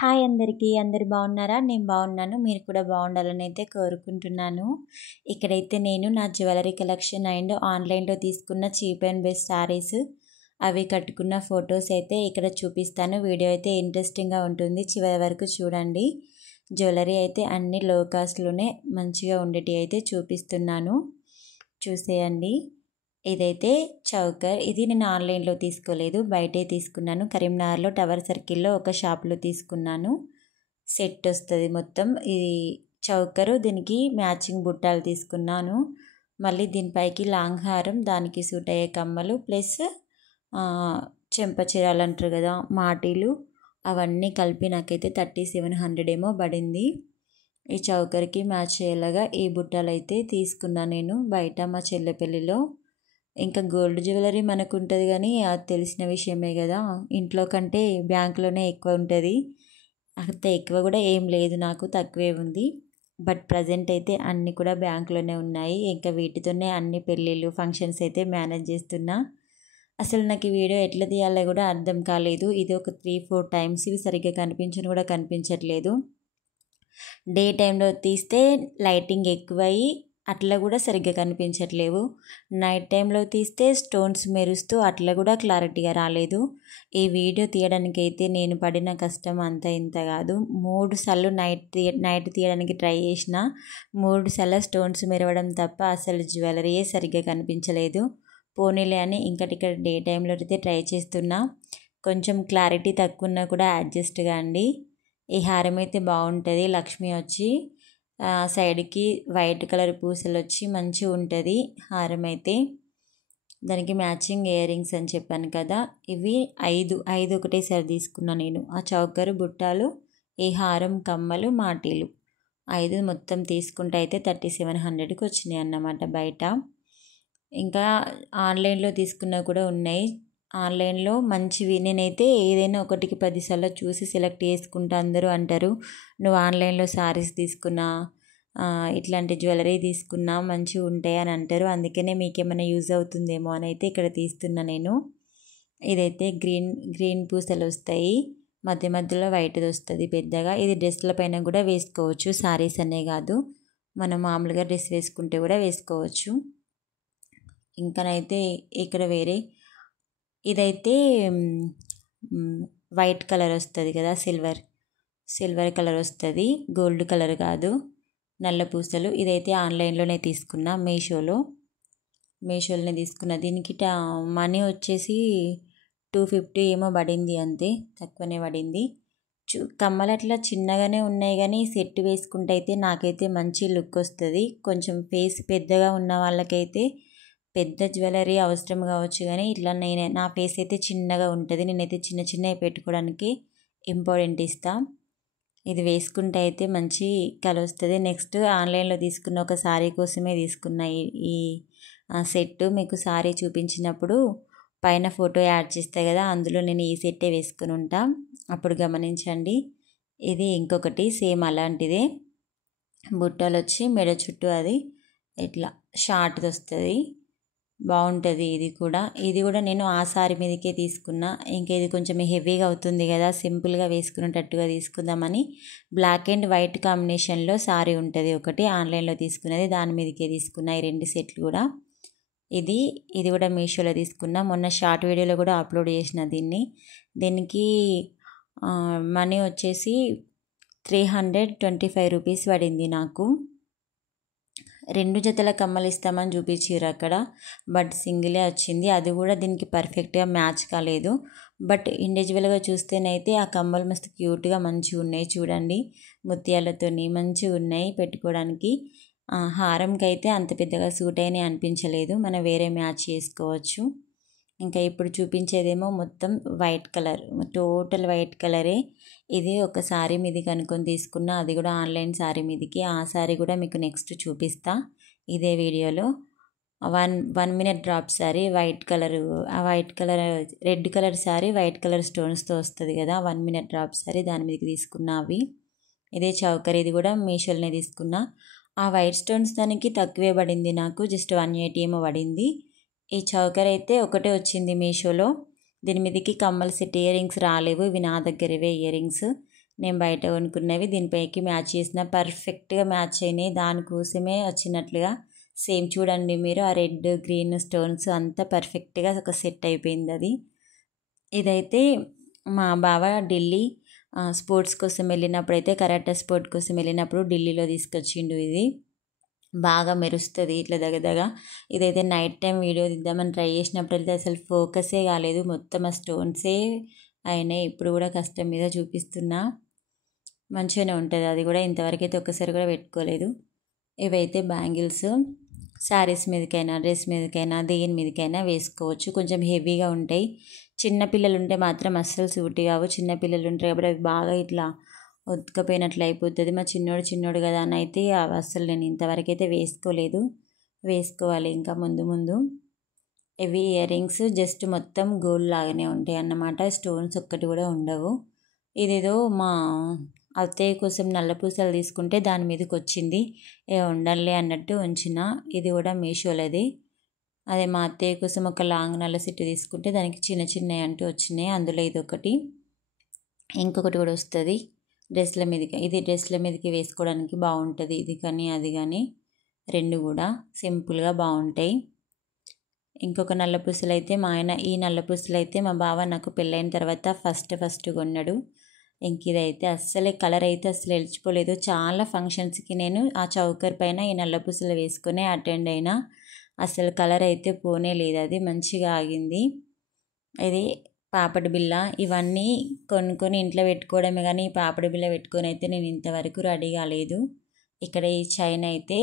Hi అందరికీ. అందరూ బాగున్నారా? నేను బాగున్నాను. మీరు కూడా బాగుండాలని అయితే కోరుకుంటున్నాను. ఇక్కడైతే నేను నా జ్యువెలరీ కలెక్షన్ అండ్ ఆన్లైన్లో తీసుకున్న చీప్ అండ్ బెస్ట్ శారీస్ అవి కట్టుకున్న ఫొటోస్ అయితే ఇక్కడ చూపిస్తాను. వీడియో అయితే ఇంట్రెస్టింగ్గా ఉంటుంది, చివరి వరకు చూడండి. జ్యువెలరీ అయితే అన్ని లో కాస్ట్లోనే మంచిగా ఉండేటి అయితే చూపిస్తున్నాను, చూసేయండి. ఇదైతే చౌకర్. ఇది నేను ఆన్లైన్లో తీసుకోలేదు, బయటే తీసుకున్నాను. కరీంనగర్లో టవర్ సర్కిల్లో ఒక షాప్లో తీసుకున్నాను. సెట్ వస్తుంది మొత్తం. ఇది చౌకరు, దీనికి మ్యాచింగ్ బుట్టాలు తీసుకున్నాను. మళ్ళీ దీనిపైకి లాంగ్ హారం, దానికి సూట్ అయ్యే కమ్మలు, ప్లస్ చెంప చీరలు అంటారు కదా, మాటీలు, అవన్నీ కలిపి నాకైతే 3700 ఏమో పడింది. ఈ చౌకర్కి మ్యాచ్ అయ్యేలాగా ఈ బుట్టాలు అయితే తీసుకున్నాను నేను బయట మా చెల్లె పెళ్ళిలో. ఇంకా గోల్డ్ జ్యువెలరీ మనకు ఉంటుంది కానీ అది తెలిసిన విషయమే కదా, ఇంట్లో కంటే బ్యాంకులోనే ఎక్కువ ఉంటుంది. అంత ఎక్కువ కూడా ఏం లేదు, నాకు తక్కువే ఉంది. బట్ ప్రజెంట్ అయితే అన్నీ కూడా బ్యాంకులోనే ఉన్నాయి. ఇంకా వీటితోనే అన్ని పెళ్ళిళ్ళు ఫంక్షన్స్ అయితే మేనేజ్ చేస్తున్నా. అసలు నాకు ఈ వీడియో ఎట్లా తీయాలో కూడా అర్థం కాలేదు. ఇది ఒక 3-4 టైమ్స్ ఇవి సరిగ్గా కనిపించను కూడా కనిపించట్లేదు. డే టైంలో తీస్తే లైటింగ్ ఎక్కువయ్యి అట్లా కూడా సరిగ్గా కనిపించట్లేవు. నైట్ టైంలో తీస్తే స్టోన్స్ మెరుస్తూ అట్లా కూడా క్లారిటీగా రాలేదు. ఈ వీడియో తీయడానికి అయితే నేను పడిన కష్టం అంత ఇంత కాదు. 3 సార్లు నైట్ తీయడానికి ట్రై చేసిన, 3 సార్లు స్టోన్స్ మెరవడం తప్ప అసలు జ్యువెలరీయే సరిగ్గా కనిపించలేదు. పోనీలే అని ఇక్కడ డే టైంలో అయితే ట్రై చేస్తున్నా. కొంచెం క్లారిటీ తక్కువ ఉన్నా కూడా అడ్జస్ట్ కాండి. ఈ హారం అయితే బాగుంటుంది. లక్ష్మి వచ్చి సైడ్కి వైట్ కలర్ పూసలు వచ్చి మంచిగా ఉంటుంది హారం అయితే. దానికి మ్యాచింగ్ ఇయర్ రింగ్స్ అని చెప్పాను కదా, ఇవి 5 ఒకటేసారి తీసుకున్నాను నేను. ఆ చౌకరు, బుట్టాలు, ఈ హారం, కమ్మలు, మాటీలు 5 మొత్తం తీసుకుంటే అయితే 3700కి వచ్చినాయి అన్నమాట బయట. ఇంకా ఆన్లైన్లో తీసుకున్న కూడా ఉన్నాయి. ఆన్లైన్లో మంచివి నేనైతే ఏదైనా 1కి 10 సార్లు చూసి సెలెక్ట్ చేసుకుంటా. అందరూ అంటారు నువ్వు ఆన్లైన్లో శారీస్ తీసుకున్నా, ఇట్లాంటి జ్యువెలరీ తీసుకున్నా మంచిగా ఉంటాయి అని అంటారు. అందుకనే మీకేమైనా యూజ్ అవుతుందేమో అని అయితే ఇక్కడ తీస్తున్నా నేను. ఇదైతే గ్రీన్ పూసలు వస్తాయి, మధ్య మధ్యలో వైట్ది వస్తుంది పెద్దగా. ఇది డ్రెస్ల పైన కూడా వేసుకోవచ్చు, శారీస్ అనే కాదు, మనం మామూలుగా డ్రెస్ వేసుకుంటే కూడా వేసుకోవచ్చు. ఇంకనైతే ఇక్కడ వేరే ఇదైతే వైట్ కలర్ వస్తుంది కదా, సిల్వర్ కలర్ వస్తుంది, గోల్డ్ కలర్ కాదు, నల్ల పూసలు. ఇదైతే ఆన్లైన్లోనే తీసుకున్నా, మీషోలోనే తీసుకున్నా. దీనికి మనీ వచ్చేసి 250 ఏమో పడింది, అంతే, తక్కువనే పడింది. కమ్మలు అట్లా చిన్నగానే ఉన్నాయి కానీ సెట్ వేసుకుంటే అయితే నాకైతే మంచి లుక్ వస్తుంది. కొంచెం ఫేస్ పెద్దగా ఉన్న వాళ్ళకైతే పెద్ద జ్యువెలరీ అవసరం కావచ్చు, కానీ ఇట్లా నా ఫేస్ అయితే చిన్నగా ఉంటుంది. నేనైతే చిన్నవి పెట్టుకోవడానికి ఇంపార్టెంట్ ఇస్తాను. ఇది వేసుకుంటే అయితే మంచి కలర్ వస్తుంది. నెక్స్ట్ ఆన్లైన్లో తీసుకున్న ఒక శారీ కోసమే తీసుకున్న ఈ సెట్. మీకు శారీ చూపించినప్పుడు పైన ఫోటో యాడ్ చేస్తే కదా, అందులో నేను ఈ సెట్టే వేసుకుని ఉంటా, అప్పుడు గమనించండి. ఇది ఇంకొకటి సేమ్ అలాంటిదే, బుట్టలు వచ్చి మెడ చుట్టూ అది ఇట్లా షార్ట్ది వస్తుంది, బాగుంటుంది. ఇది కూడా నేను ఆ శారీ మీదకే తీసుకున్నా. ఇంకా ఇది కొంచెం హెవీగా అవుతుంది కదా, సింపుల్గా వేసుకునేటట్టుగా తీసుకుందామని బ్లాక్ అండ్ వైట్ కాంబినేషన్లో శారీ ఉంటుంది ఒకటి, ఆన్లైన్లో తీసుకున్నది, దాని మీదకే తీసుకున్నా ఈ 2 సెట్లు కూడా. ఇది కూడా మీషోలో తీసుకున్నా. మొన్న షార్ట్ వీడియోలో కూడా అప్లోడ్ చేసిన దీనికి మనీ వచ్చేసి 325 రూపీస్ పడింది నాకు. 2 జతల కమ్మలు ఇస్తామని చూపించారు అక్కడ, బట్ సింగిలే వచ్చింది. అది కూడా దీనికి పర్ఫెక్ట్గా మ్యాచ్ కాలేదు. బట్ ఇండివిజువల్గా చూస్తేనైతే ఆ కమ్మలు మస్తు క్యూట్గా మంచిగా ఉన్నాయి, చూడండి, ముత్యాలతోని మంచిగా ఉన్నాయి పెట్టుకోవడానికి. హారంకి అయితే అంత పెద్దగా సూట్ అయినా అనిపించలేదు, మనం వేరే మ్యాచ్ చేసుకోవచ్చు. ఇంకా ఇప్పుడు చూపించేదేమో మొత్తం వైట్ కలర్, టోటల్ వైట్ కలరే. ఇది ఒక శారీ మీదకి అనుకొని తీసుకున్నా, అది కూడా ఆన్లైన్ శారీ మీదకి. ఆ శారీ కూడా మీకు నెక్స్ట్ చూపిస్తా ఇదే వీడియోలో. 1 minute drop sari, white colour, red colour sari white colour స్టోన్స్తో వస్తుంది కదా, 1 మినిట్ డ్రాప్ శారీ, దాని మీదకి తీసుకున్నా అవి. ఇదే చౌకర్, ఇది కూడా మీషోలోనే తీసుకున్నా. ఆ వైట్ స్టోన్స్ దానికి తక్కువే పడింది నాకు, జస్ట్ 180 ఏమో పడింది. ఈ చౌకర్ అయితే ఒకటే వచ్చింది మీషోలో. దీని మీదకి కమ్మల సెట్ ఇయర్ రింగ్స్ రాలేవు, ఇవి నా దగ్గరవే ఇయర్ రింగ్స్. నేను బయట కొనుక్కున్నవి దీనిపైకి మ్యాచ్ చేసిన పర్ఫెక్ట్గా మ్యాచ్ అయినాయి. దానికోసమే వచ్చినట్లుగా సేమ్ చూడండి మీరు, ఆ రెడ్ గ్రీన్ స్టోన్స్ అంతా పర్ఫెక్ట్గా ఒక సెట్ అయిపోయింది అది. ఇదైతే మా బావ ఢిల్లీ స్పోర్ట్స్ కోసం వెళ్ళినప్పుడు, అయితే కరాటే స్పోర్ట్ కోసం వెళ్ళినప్పుడు ఢిల్లీలో తీసుకొచ్చిండు. ఇది బాగా మెరుస్తుంది ఇట్లా దగ్గర. ఇదైతే నైట్ టైం వీడియో తీద్దామని ట్రై చేసినప్పుడు అయితే అసలు ఫోకసే కాలేదు, మొత్తం ఆ స్టోన్సే అయినాయి. ఇప్పుడు కూడా కష్టం మీద చూపిస్తున్నా, మంచిగానే ఉంటుంది అది కూడా. ఇంతవరకు అయితే ఒక్కసారి కూడా పెట్టుకోలేదు. ఇవైతే బ్యాంగిల్స్ శారీస్ మీదకైనా డ్రెస్ మీదకైనా దేని మీదకైనా వేసుకోవచ్చు. కొంచెం హెవీగా ఉంటాయి. చిన్నపిల్లలు ఉంటే మాత్రం అస్సలు సూటి కావు. చిన్నపిల్లలు ఉంటారు కాబట్టి అవి బాగా ఇట్లా ఉతకపోయినట్లు అయిపోతుంది. మా చిన్నోడు కదా అని అయితే అసలు నేను ఇంతవరకు అయితే వేసుకోలేదు, వేసుకోవాలి ఇంకా ముందు ముందు. ఇవి ఇయర్ రింగ్స్ జస్ట్ మొత్తం గోల్డ్ లాగానే ఉంటాయి అన్నమాట, స్టోన్స్ ఒక్కటి కూడా ఉండవు. ఇదేదో మా అత్తయ్య కోసం నల్ల పూసలు తీసుకుంటే దాని మీదకి వచ్చింది, ఉండాలి అన్నట్టు ఉంచిన. ఇది కూడా మీషోలది. అదే మా అత్తయ్య కోసం ఒక లాంగ్ నల్ల సెట్ తీసుకుంటే దానికి చిన్న చిన్నవి అంటూ వచ్చినాయి. అందులో ఇది ఒకటి, ఇంకొకటి కూడా వస్తుంది డ్రెస్ల మీదకి. ఇది డ్రెస్ల మీదకి వేసుకోవడానికి బాగుంటుంది, ఇది కానీ అది కానీ రెండు కూడా సింపుల్గా బాగుంటాయి. ఇంకొక నల్ల పూసలు అయితే మా ఆయన, ఈ నల్ల పూసలు అయితే మా బావ నాకు పెళ్ళైన తర్వాత ఫస్ట్ కొన్నాడు. ఇంక ఇదైతే అస్సలే కలర్ అయితే అస్సలు వెలిచిపోలేదు. చాలా ఫంక్షన్స్కి నేను ఆ చౌకర్ పైన ఈ నల్ల పూసలు వేసుకొని అటెండ్ అయినా, అసలు కలర్ అయితే పోనే లేదు, అది మంచిగా ఆగింది. ఇది పాపడి బిళ్ళ, ఇవన్నీ కొనుక్కొని ఇంట్లో పెట్టుకోవడమే కానీ ఈ పాపడి బిళ్ళ పెట్టుకొని అయితే నేను ఇంతవరకు రెడీ కాలేదు. ఇక్కడ ఈ చైన్ అయితే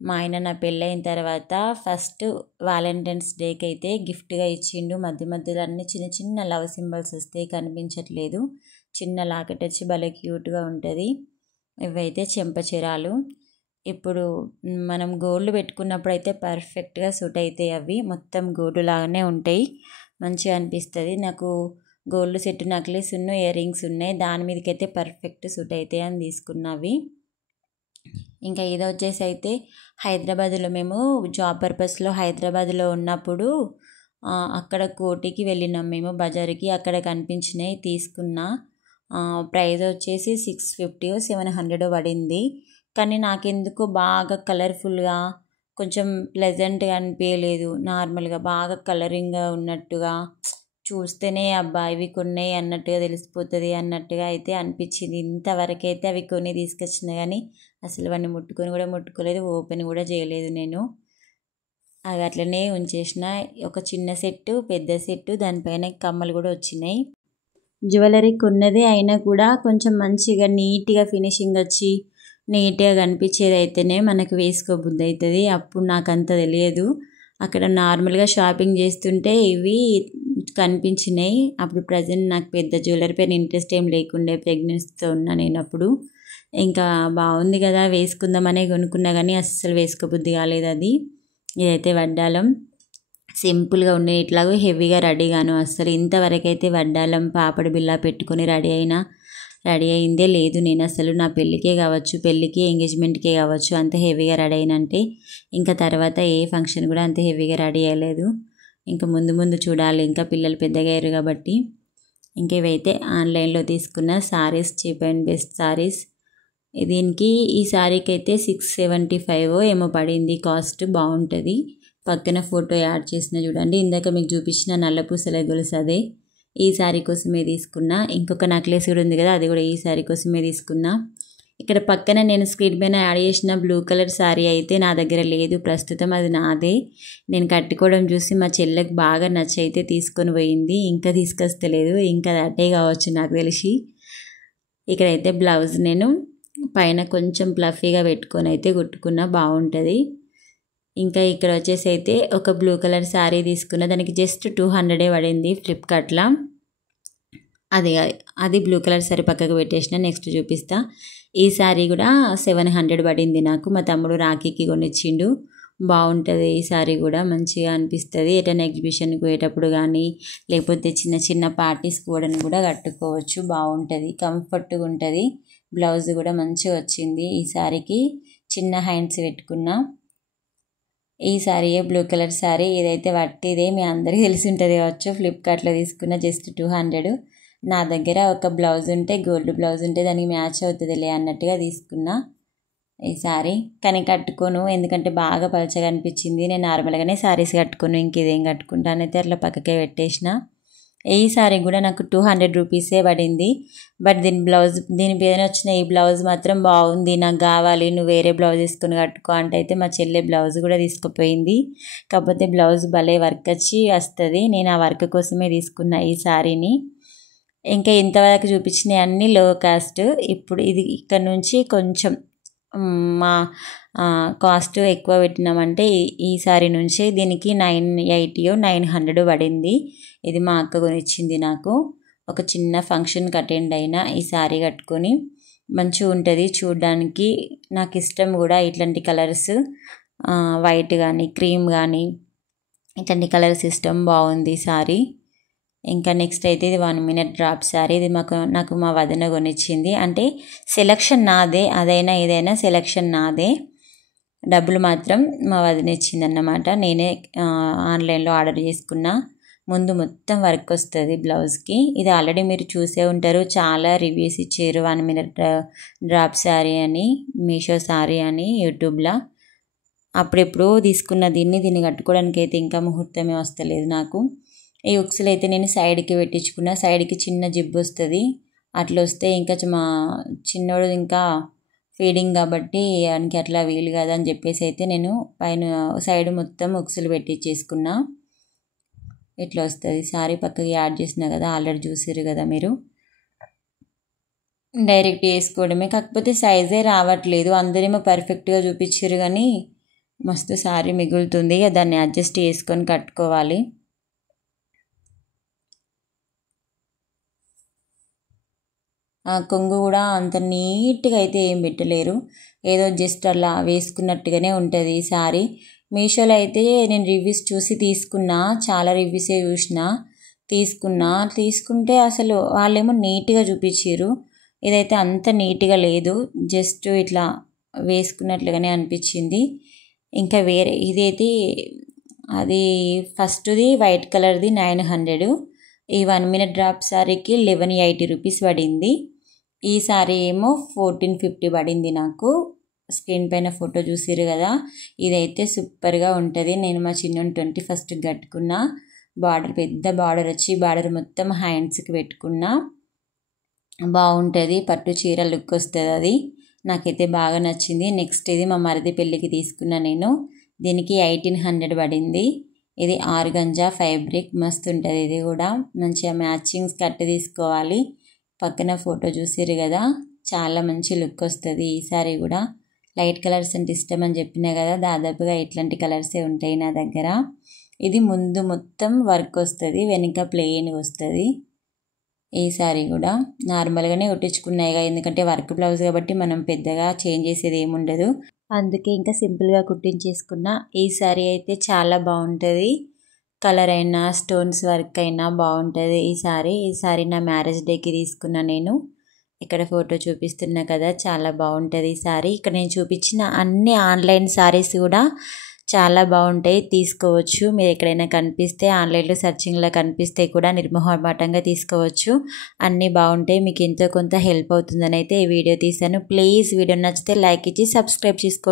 మా ఆయన నా పెళ్ళైన తర్వాత ఫస్ట్ వ్యాలంటైన్స్ డేకి అయితే గిఫ్ట్గా ఇచ్చిండు. మధ్యలో అన్ని చిన్న చిన్న లవ్ సింబల్స్ వస్తాయి, కనిపించట్లేదు. చిన్న లాకెట్ వచ్చి భలే క్యూట్గా ఉంటుంది. ఇవైతే చెంపచెరాలు. ఇప్పుడు మనం గోల్డ్ పెట్టుకున్నప్పుడు అయితే పర్ఫెక్ట్గా సూట్ అవుతాయి. అవి మొత్తం గోల్డ్ లాగానే ఉంటాయి, మంచిగా అనిపిస్తుంది. నాకు gold set necklace ear rings ఉన్నాయి, దాని మీదకైతే పర్ఫెక్ట్ సూట్ అవుతాయి అని తీసుకున్నవి. ఇంకా ఇది వచ్చేసి అయితే హైదరాబాద్లో మేము జాబ్ పర్పస్లో హైదరాబాద్లో ఉన్నప్పుడు అక్కడ కోటికి వెళ్ళినాం మేము, బజార్కి. అక్కడ కనిపించినాయి, తీసుకున్నా. ప్రైస్ వచ్చేసి 650 700 పడింది. కానీ నాకెందుకో బాగా కలర్ఫుల్గా కొంచెం ప్లెజెంట్గా అనిపించలేదు. నార్మల్గా బాగా కలరింగ్గా ఉన్నట్టుగా చూస్తేనే అబ్బా ఇవి కొన్నాయి అన్నట్టుగా తెలిసిపోతుంది అన్నట్టుగా అయితే అనిపించింది. ఇంతవరకు అయితే అవి కొన్ని తీసుకొచ్చిన కానీ అసలు వాడిని ముట్టుకొని కూడా ముట్టుకోలేదు, ఓపెన్ కూడా చేయలేదు నేను. అవి అట్లనే ఉంచేసిన. ఒక చిన్న సెట్టు, పెద్ద సెట్టు, దానిపైన కమ్మలు కూడా వచ్చినాయి. జ్యువెలరీ కొన్నదే అయినా కూడా కొంచెం మంచిగా నీట్గా ఫినిషింగ్ వచ్చి నీట్గా కనిపించేది అయితేనే మనకు వేసుకోబుద్ధి అవుతుంది. అప్పుడు నాకు అంత తెలియదు. అక్కడ నార్మల్గా షాపింగ్ చేస్తుంటే ఇవి కనిపించినాయి. అప్పుడు ప్రజెంట్ నాకు పెద్ద జ్యువెలరీ పైన ఇంట్రెస్ట్ ఏం లేకుండే, ప్రెగ్నెన్సీతో ఉన్నా నేను అప్పుడు. ఇంకా బాగుంది కదా వేసుకుందామనే కొనుక్కున్నా కానీ అస్సలు వేసుకోబుద్ధి కాలేదు అది. ఇదైతే వడ్డాలం, సింపుల్గా ఉండే, ఇట్లాగో హెవీగా రెడీ గాను అస్సలు ఇంతవరకు అయితే వడ్డాలం పాపడి బిళ్ళ పెట్టుకొని రెడీ అయిందే లేదు నేను అసలు. నా పెళ్ళికే కావచ్చు, పెళ్ళికి ఎంగేజ్మెంట్కే కావచ్చు అంత హెవీగా రెడీ అయినంటే, ఇంకా తర్వాత ఏ ఫంక్షన్ కూడా అంత హెవీగా రెడీ అయ్యలేదు. ఇంకా ముందు చూడాలి, ఇంకా పిల్లలు పెద్దగా అయ్యారు కాబట్టి. ఇంకా ఇవైతే ఆన్లైన్లో తీసుకున్న saris, cheap and best saris. దీనికి ఈ సారీకి అయితే 675 ఏమో పడింది కాస్ట్, బాగుంటుంది. పక్కన ఫోటో యాడ్ చేసిన చూడండి, ఇందాక మీకు చూపించిన నల్లపూసల గొలుసు అదే. ఈ సారీ కోసమే తీసుకున్నా. ఇంకొక నెక్లెస్ కూడా ఉంది కదా, అది కూడా ఈ సారీ కోసమే తీసుకున్నా. ఇక్కడ పక్కన నేను స్క్రీన్ పైన యాడ్ చేసిన బ్లూ కలర్ సారీ అయితే నా దగ్గర లేదు ప్రస్తుతం, అది నాదే. నేను కట్టుకోవడం చూసి మా చెల్లెకి బాగా నచ్చి అయితే తీసుకొని పోయింది, ఇంకా తీసుకొస్తలేదు, ఇంకా అదే కావచ్చు నాకు తెలిసి. ఇక్కడైతే బ్లౌజ్ నేను పైన కొంచెం ప్లఫీగా పెట్టుకొని అయితే కుట్టుకున్నా, బాగుంటుంది. ఇంకా ఇక్కడ వచ్చేసి అయితే ఒక బ్లూ కలర్ శారీ తీసుకున్న, దానికి జస్ట్ 200 పడింది ఫ్లిప్కార్ట్లో. అది బ్లూ కలర్ శారీ పక్కకు పెట్టేసిన, నెక్స్ట్ చూపిస్తా. ఈ శారీ కూడా 700 పడింది నాకు, మా తమ్ముడు రాఖీకి కొనిచ్చిండు. బాగుంటుంది ఈ శారీ కూడా, మంచిగా అనిపిస్తుంది. ఎటైనా ఎగ్జిబిషన్కి పోయేటప్పుడు కానీ లేకపోతే చిన్న చిన్న పార్టీస్ కూడా కట్టుకోవచ్చు, బాగుంటుంది, కంఫర్ట్గా ఉంటుంది. బ్లౌజ్ కూడా మంచిగా వచ్చింది. ఈ శారీకి చిన్న హ్యాండ్స్ పెట్టుకున్నా. ఈ శారీ బ్లూ కలర్ శారీ, ఇదైతే వట్టిదే, మీ అందరికీ తెలిసి ఉంటుంది కావచ్చు. ఫ్లిప్కార్ట్లో తీసుకున్న, జస్ట్ 200. నా దగ్గర ఒక బ్లౌజ్ ఉంటే గోల్డ్ బ్లౌజ్ ఉంటే దానికి మ్యాచ్ అవుతుందిలే అన్నట్టుగా తీసుకున్నా ఈ సారీ. కానీ కట్టుకోను, ఎందుకంటే బాగా పలచగా అనిపించింది. నేను నార్మల్గానే సారీస్ కట్టుకోను, ఇంకేదేం కట్టుకుంటానైతే అట్లా పక్కకే పెట్టేసిన. ఈ సారీ కూడా నాకు 200 రూపీసే పడింది. బట్ దీని పేరు వచ్చిన ఈ బ్లౌజ్ మాత్రం బాగుంది, నాకు కావాలి, నువ్వు వేరే బ్లౌజ్ తీసుకుని కట్టుకో అంటే అయితే మా చెల్లె బ్లౌజ్ కూడా తీసుకుపోయింది. కాకపోతే బ్లౌజ్ భలే వర్క్ వచ్చి వస్తుంది. నేను ఆ వర్క్ కోసమే తీసుకున్నా ఈ సారీని. ఇంకా ఇంతవరకు చూపించినవి అన్నీ లో కాస్ట్. ఇప్పుడు ఇది ఇక్కడ నుంచి కొంచెం మా కాస్ట్ ఎక్కువ పెట్టినామంటే ఈ సారీ నుంచి దీనికి 980 900 పడింది. ఇది మా అక్క కొనిచ్చింది నాకు. ఒక చిన్న ఫంక్షన్కి అటెండ్ అయినా ఈ సారీ కట్టుకొని మంచిగా ఉంటుంది చూడడానికి. నాకు ఇష్టం కూడా ఇట్లాంటి కలర్స్, వైట్ కానీ క్రీమ్ కానీ ఇట్లాంటి కలర్స్ ఇష్టం. బాగుంది సారీ. ఇంకా నెక్స్ట్ అయితే ఇది 1 minute డ్రాప్ సారీ. ఇది నాకు మా వదిన కొనిచ్చింది. అంటే సెలక్షన్ నాదే, అదైనా ఏదైనా సెలక్షన్ నాదే, డబ్బులు మాత్రం మా వదిన ఇచ్చిందన్నమాట. నేనే ఆన్లైన్లో ఆర్డర్ చేసుకున్నా. ముందు మొత్తం వర్క్ వస్తుంది బ్లౌజ్కి. ఇది ఆల్రెడీ మీరు చూసే ఉంటారు, చాలా రివ్యూస్ ఇచ్చారు 1 minute డ్రాప్ సారీ అని, మీషో సారీ అని యూట్యూబ్లో. అప్పుడెప్పుడు తీసుకున్న దీన్ని కట్టుకోవడానికి అయితే ఇంకా ముహూర్తమే వస్తలేదు నాకు. ఈ ఉక్సులు అయితే నేను సైడ్కి పెట్టించుకున్న. సైడ్కి చిన్న జిబ్బు వస్తుంది, అట్లా వస్తే ఇంకా మా చిన్నోడు ఇంకా ఫీడింగ్ కాబట్టి ఆయనకి అట్లా వీలు కాదని చెప్పేసి అయితే నేను పైన సైడ్ మొత్తం ఉక్సులు పెట్టించేసుకున్నా. ఇట్లా వస్తుంది సారీ. పక్కకి యాడ్ చేసిన కదా, ఆల్రెడీ చూసారు కదా మీరు. డైరెక్ట్ వేసుకోవడమే, కాకపోతే సైజే రావట్లేదు. అందరేమో పర్ఫెక్ట్గా చూపించారు కానీ మస్తు సారీ మిగులుతుంది. దాన్ని అడ్జస్ట్ చేసుకొని కట్టుకోవాలి. ఆ కొంగు కూడా అంత నీట్గా అయితే ఏం పెట్టలేరు, ఏదో జస్ట్ అలా వేసుకున్నట్టుగానే ఉంటుంది ఈ సారీ. మీషోలో అయితే నేను రివ్యూస్ చూసి తీసుకున్నా, చాలా రివ్యూసే తీసుకుంటే అసలు వాళ్ళేమో నీట్గా చూపించారు. ఇదైతే అంత నీట్గా లేదు, జస్ట్ ఇట్లా వేసుకున్నట్లుగానే అనిపించింది. ఇంకా వేరే ఇదైతే అది ఫస్ట్ది వైట్ కలర్ది 900. ఈ 1 minute డ్రాప్ సారీకి 1180 రూపీస్ పడింది. ఈ సారీ ఏమో 1450 పడింది నాకు. స్క్రీన్ పైన ఫోటో చూసిరు కదా. ఇదైతే సూపర్గా ఉంటుంది. నేను మా చిన్న 21st కట్టుకున్నా. బార్డర్ పెద్ద బార్డర్ వచ్చి బార్డర్ మొత్తం హ్యాండ్స్కి పెట్టుకున్నా. బాగుంటుంది, పట్టు చీర లుక్ వస్తుంది అది. నాకైతే బాగా నచ్చింది. నెక్స్ట్ ఇది మా మరిది పెళ్ళికి తీసుకున్నా నేను. దీనికి 1800 పడింది. ఇది ఆర్గంజా ఫ్యాబ్రిక్, మస్తు ఉంటుంది. ఇది కూడా మంచిగా మ్యాచింగ్ స్కర్ట్ తీసుకోవాలి. పక్కన ఫోటో చూసిరు కదా, చాలా మంచి లుక్ వస్తుంది. ఈ సారీ కూడా లైట్ కలర్స్ అంటే ఇష్టం అని చెప్పినా కదా, దాదాపుగా ఇట్లాంటి కలర్సే ఉంటాయి నా దగ్గర. ఇది ముందు మొత్తం వర్క్ వస్తుంది, వెనుక ప్లెయిన్ వస్తుంది. ఈ సారీ కూడా నార్మల్గానే కుట్టించుకున్నాయిగా, ఎందుకంటే వర్క్ బ్లౌజ్ కాబట్టి మనం పెద్దగా చేంజ్ చేసేది ఏముండదు, అందుకే ఇంకా సింపుల్గా కుట్టించేసుకున్నా. ఈ సారీ అయితే చాలా బాగుంటుంది. కలర్ అయినా స్టోన్స్ వర్క్ అయినా బాగుంటుంది. ఈ సారీ నా మ్యారేజ్ డేకి తీసుకున్నా నేను. ఇక్కడ ఫోటో చూపిస్తున్నా కదా, చాలా బాగుంటుంది ఈ సారీ. ఇక్కడ నేను చూపించిన అన్ని ఆన్లైన్ సారీస్ కూడా చాలా బాగుంటాయి, తీసుకోవచ్చు. మీరు ఎక్కడైనా కనిపిస్తే ఆన్లైన్లో సెర్చింగ్లో కనిపిస్తే కూడా నిర్మోహమాటంగా తీసుకోవచ్చు. అన్నీ బాగుంటాయి, మీకు ఎంతో కొంత హెల్ప్ అవుతుందని అయితే ఈ వీడియో తీశాను. ప్లీజ్ వీడియో నచ్చితే లైక్ ఇచ్చి సబ్స్క్రైబ్ చేసుకోండి.